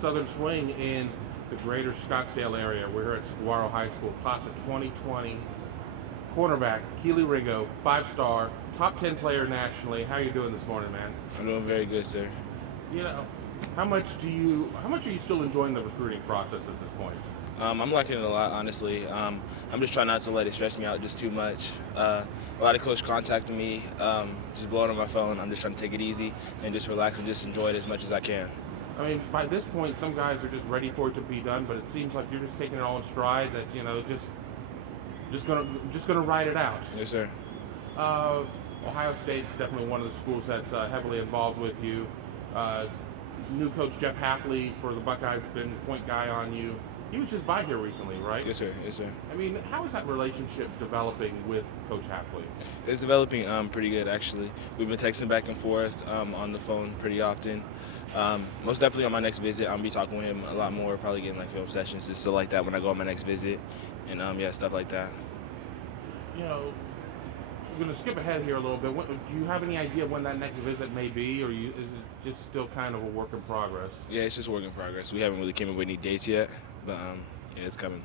Southern Swing in the greater Scottsdale area. We're here at Saguaro High School, class of 2020. Cornerback, Kelee Ringo, 5-star, top 10 player nationally. How are you doing this morning, man? I'm doing very good, sir. You know, how much are you still enjoying the recruiting process at this point? I'm liking it a lot, honestly. I'm just trying not to let it stress me out just too much. A lot of coaches contacting me, just blowing on my phone. I'm just trying to take it easy and just relax and just enjoy it as much as I can. I mean, by this point, some guys are just ready for it to be done, but it seems like you're just taking it all in stride. That just gonna ride it out. Yes, sir. Uh, Ohio State's definitely one of the schools that's heavily involved with you. Uh, New coach Jeff Hafley for the Buckeyes has been the point guy on you. He was just by here recently, right? Yes, sir. Yes, sir. I mean, how is that relationship developing with Coach Hafley? It's developing pretty good, actually. We've been texting back and forth on the phone pretty often. Most definitely on my next visit, I'll be talking with him a lot more, probably getting like film sessions and stuff like that when I go on my next visit, and yeah, stuff like that. You know, I'm going to skip ahead here a little bit. Do you have any idea when that next visit may be, or is it just still kind of a work in progress? Yeah, it's just a work in progress. We haven't really came up with any dates yet, but yeah, it's coming.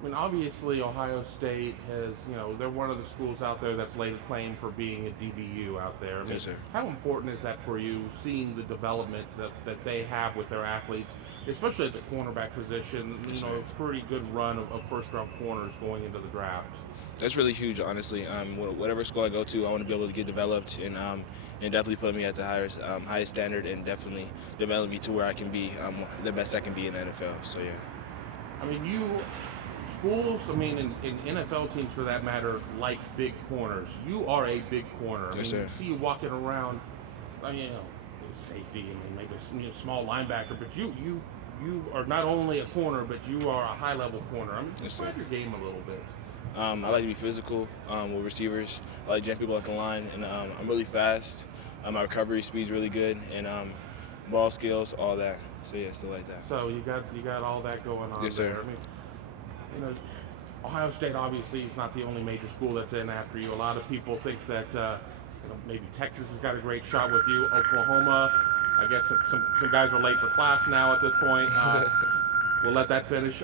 I mean, obviously, Ohio State has, they're one of the schools out there that's laid claim for being a DBU out there. I mean, Yes, sir. how important is that for you, seeing the development that they have with their athletes, especially at the cornerback position? Yes, You know, sir. a pretty good run of first-round corners going into the draft. That's really huge, honestly. Whatever school I go to, I want to be able to get developed and definitely put me at the highest standard and definitely develop me to where I can be the best I can be in the NFL. So yeah. I mean, schools, I mean, in NFL teams for that matter, like big corners. You are a big corner. I Yes, mean, sir. see you walking around, safety, maybe a small linebacker, but you are not only a corner, but you are a high-level corner. I mean, Yes, sir. describe your game a little bit. I like to be physical with receivers. I like jam people at the line, and I'm really fast. My recovery speed's really good, and ball skills, all that. So yeah, still like that. So you got all that going on Yes, there. sir. I mean, Ohio State obviously is not the only major school that's in after you. A lot of people think that maybe Texas has got a great shot with you. Oklahoma, I guess some guys are late for class now at this point. We'll let that finish.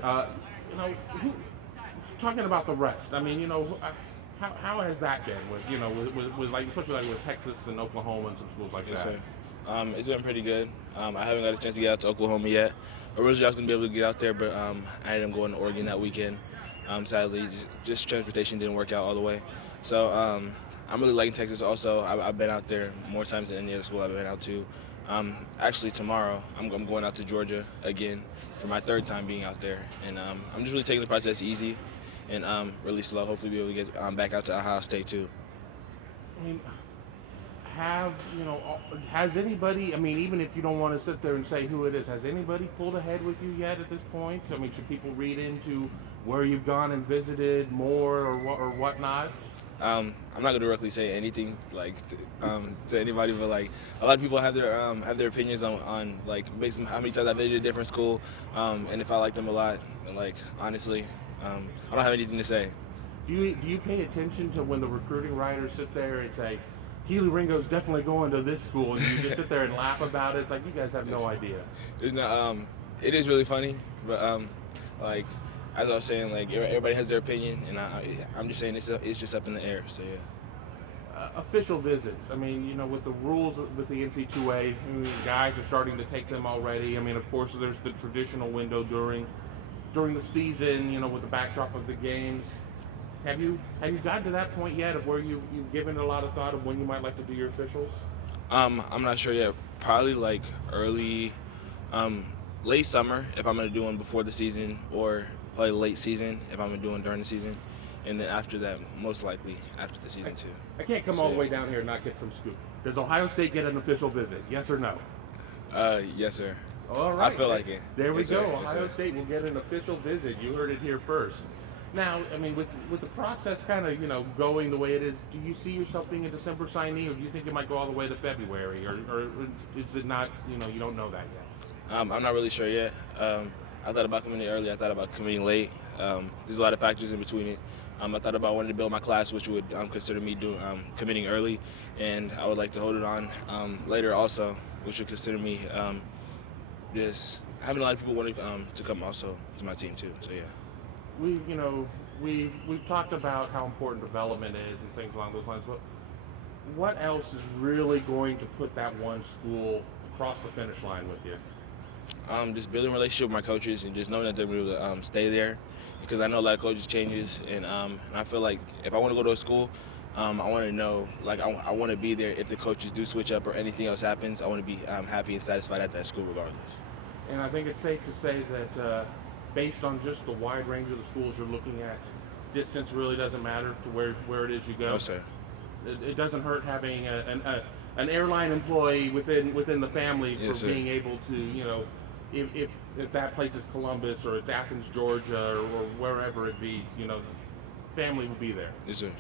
Talking about the rest. I mean, how has that been with like especially like with Texas and Oklahoma and some schools like Yes, that? sir. It's been pretty good. I haven't got a chance to get out to Oklahoma yet. Originally, I was going to be able to get out there, but I ended up going to Oregon that weekend. Sadly, just transportation didn't work out all the way. So I'm really liking Texas also. I've been out there more times than any other school I've been out to. Actually, tomorrow, I'm going out to Georgia again for my third time being out there. And I'm just really taking the process easy and really slow. Hopefully be able to get back out to Ohio State too. I mean, has anybody? I mean, even if you don't want to sit there and say who it is, has anybody pulled ahead with you yet at this point? I mean, should people read into where you've gone and visited more or whatnot? I'm not gonna directly say anything like to anybody, but like a lot of people have their opinions on like how many times I visited a different school, and if I like them a lot. And like honestly, I don't have anything to say. Do you pay attention to when the recruiting writers sit there and say, Kelee Ringo's definitely going to this school, and you just sit there and laugh about it? It's like you guys have no idea. It's not. It is really funny, but like as I was saying, like everybody has their opinion, and I'm just saying it's just up in the air. So yeah. Official visits. I mean, with the rules with the NC2A, guys are starting to take them already. I mean, of course, there's the traditional window during the season, with the backdrop of the games. Have you gotten to that point yet of where you've given a lot of thought of when you might like to do your officials? I'm not sure yet. Probably like early, late summer if I'm gonna do one before the season, or probably late season if I'm gonna do one during the season, and then after that, most likely after the season too. I can't come all the way down here and not get some scoop. Does Ohio State get an official visit? Yes or no? Yes, sir. All right. I feel like it. There we Yes, go. sir. Yes, Ohio sir. State will get an official visit. You heard it here first. Now, I mean, with the process kind of going the way it is, do you see yourself being a December signee, or do you think it might go all the way to February, or is it not? You don't know that yet. I'm not really sure yet. I thought about committing early. I thought about committing late. There's a lot of factors in between it. I thought about wanting to build my class, which would consider me committing early, and I would like to hold it on later also, which would consider me just having a lot of people wanting to come also to my team too. So yeah. We've talked about how important development is and things along those lines. But what else is really going to put that one school across the finish line with you? Just building a relationship with my coaches and just knowing that they're going to stay there, because I know a lot of coaches changes, and I feel like if I want to go to a school, I want to know, like I want to be there if the coaches do switch up or anything else happens. I want to be happy and satisfied at that school regardless. And I think it's safe to say that based on just the wide range of the schools you're looking at, distance really doesn't matter to where it is you go. No, sir. It doesn't hurt having an airline employee within the family for Yes, being able to, if that place is Columbus or it's Athens, Georgia, or wherever it be, family will be there. Yes, sir.